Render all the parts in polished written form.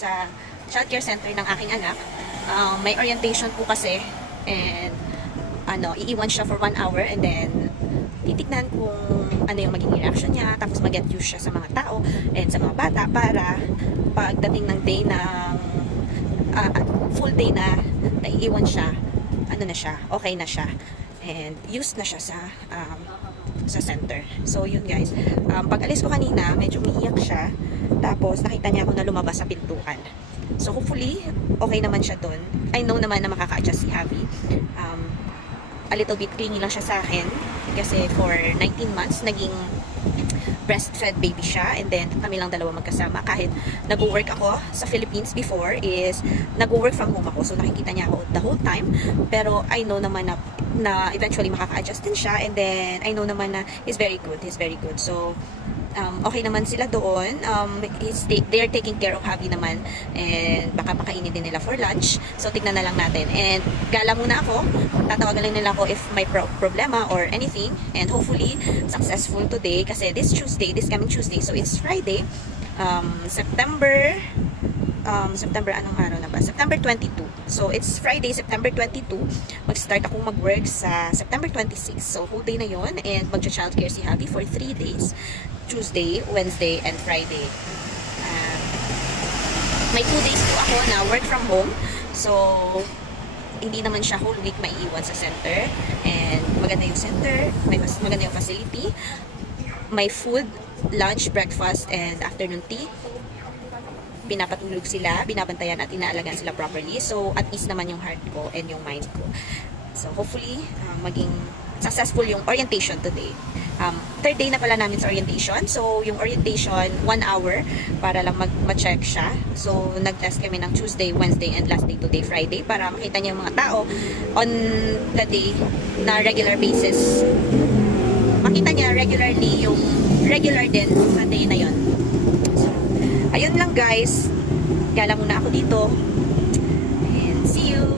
sa childcare center ng aking anak. May orientation po kasi, and iiwan siya for 1 hour, and then titignan kung ano yung magiging reaction niya, tapos mag-get used siya sa mga tao and sa mga bata para pagdating ng day ng full day na naiiwan siya, okay na siya, and used na siya sa center. So yun guys, pag alis ko kanina, medyo umiiyak siya, tapos nakita niya ako na lumabas sa pintuan. So hopefully, okay naman siya doon. I know naman na makaka-adjust si Javi. A little bit clingy lang siya sa akin kasi for 19 months naging breastfed baby siya, and then kami lang dalawa magkasama. Kahit nag-work ako sa Philippines before, is nag-work from home ako, so nakikita niya ako the whole time. Pero I know naman na eventually makaka-adjust din siya, and then I know naman na he's very good. So okay naman sila doon. They're taking care of Javi naman, and baka makainin din nila for lunch. So tignan na lang natin, and gala muna ako. Tatawagan lang nila ako if may problema or anything, and hopefully successful today kasi this coming Tuesday, so it's Friday, September anong araw na ba? September 22. So it's Friday, September 22. Mag-start akong mag-work sa September 26. So whole day na yon, and magcha-childcare si Javi for 3 days. Tuesday, Wednesday, and Friday. May 2 days po ako na work from home. So hindi naman siya whole week maiiwan sa center. And maganda yung center, maganda yung facility. May food, lunch, breakfast, and afternoon tea. Pinapatulog sila, binabantayan at inaalagaan sila properly. So at ease naman yung heart ko and yung mind ko. So hopefully maging successful yung orientation today. 3rd day na pala namin sa orientation. So yung orientation 1 hour para lang ma-check siya. So nag-test kami ng Tuesday, Wednesday, and last day today, Friday, para makita niya yung mga tao on the day na regular basis. Makita niya regularly yung regular din sa day na yon. So ayun lang guys. Gala muna ako dito. And see you!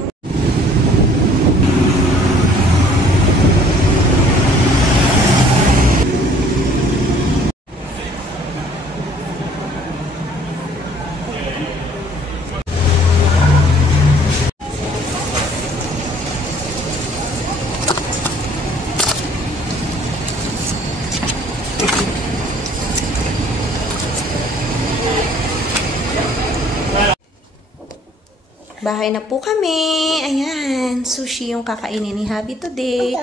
Bahay na po kami. Ayan, sushi yung kakainin ni Javi today.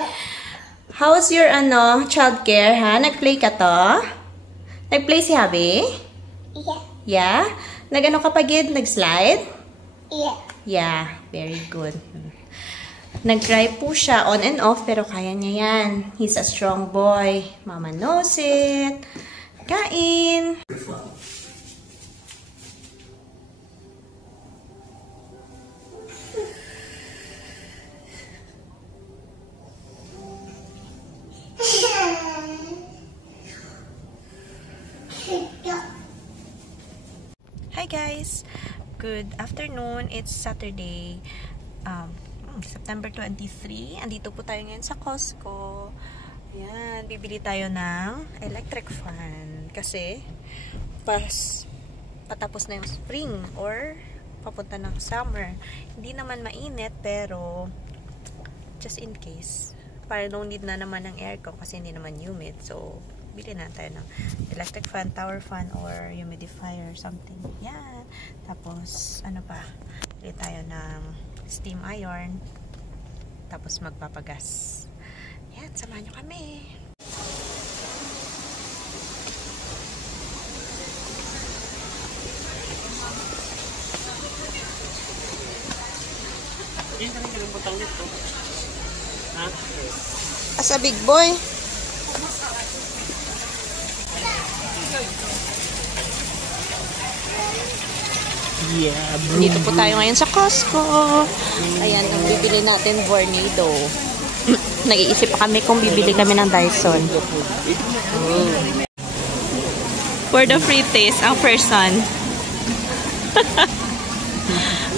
How's your childcare, ha? Nag-play ka to? Nag-play si Javi? Yeah. Yeah? Nag-ano ka pagid? Nag-slide? Yeah. Yeah, very good. Nag-try po siya on and off, pero kaya niya yan. He's a strong boy. Mama knows it. Kain! Hi guys! Good afternoon. It's Saturday, September 23. Andito po tayo ngayon sa Costco. Ayan, bibili tayo ng electric fan. Kasi, patapos na yung spring or papunta ng summer. Hindi naman mainit, pero just in case. Para no need na naman ng aircon kasi hindi naman humid. So, bili na tayo ng electric fan, tower fan, or humidifier or something. Yan. Tapos, ano pa? Bili tayo ng steam iron. Tapos, magpapagas. Yan. Samahan nyo kami. Yan kami ng butang nito. Ha? As a big boy. Yeah, bro. Dito po tayo ngayon sa Costco. Ayan, ang bibili natin, Vornado. Nag-iisip pa kami kung bibili kami ng Dyson. For the free taste, ang first one.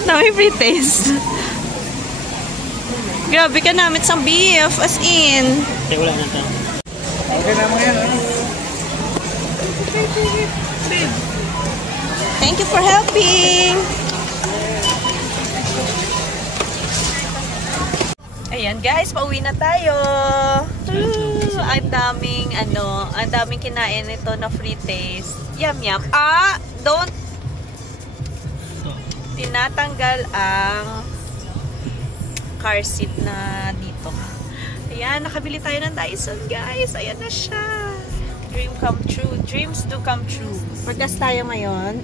Na may free taste. Grabe ka namin sa beef, as in. Okay, wala na ito. Okay na mo yan, Thank you for helping! Ayan guys, pauwi na tayo. Ang daming kinain ito na free taste. Yum yum. Don't tinatanggal ang car seat na dito. Ayan, nakabili tayo ng Dyson guys. Ayan na siya. Dream come true. Dreams do come true. Pagkas tayo ngayon.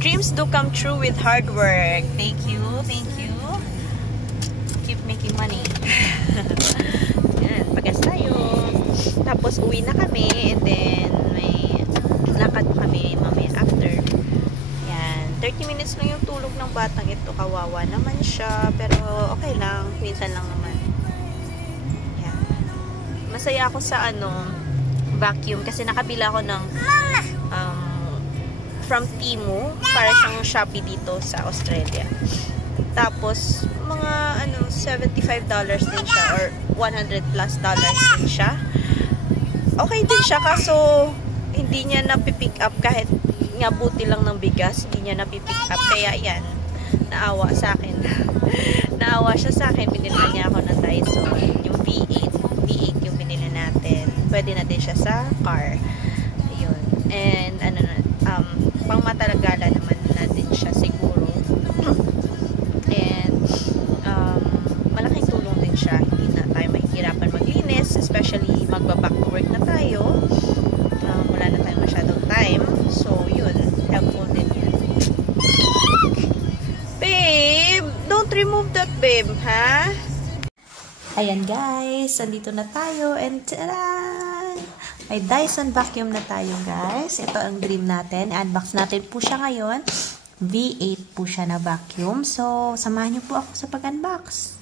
Dreams do come true with hard work. Thank you. Thank you. Keep making money. Yan, pagas tayo. Tapos uwi na kami and then may lakad kami mamaya after. Yan, 30 minutes lang yung tulog ng batang ito. Kawawa naman siya, pero okay lang, minsan lang naman. Yan. Masaya ako sa vacuum kasi nakabila ako ng from Temu, para siyang Shopee dito sa Australia. Tapos, mga $75 din siya or $100+ din siya. Okay din siya kaso hindi niya napipick up kahit nga buti lang ng bigas, hindi niya napipick up. Kaya yan, naawa sa akin. Naawa siya sa akin, binilhan niya ako ng Dyson. Yung V8 yung binili natin. Pwede na din siya sa car. Ayun. And pang matalagala naman na din siya siguro. And malaking tulong din siya. Hindi na tayo mahihirapan maglinis, especially magba-back to work na tayo. Wala na tayo masyadong time. So, yun. Helpful din yan. Babe! Don't remove that, babe, ha? Ayan, guys. Andito na tayo. And taran! May Dyson vacuum na tayo, guys. Ito ang dream natin. I-unbox natin po siya ngayon. V8 po siya na vacuum. So, samahan niyo po ako sa pag-unbox.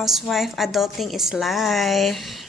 Housewife, adulting is life.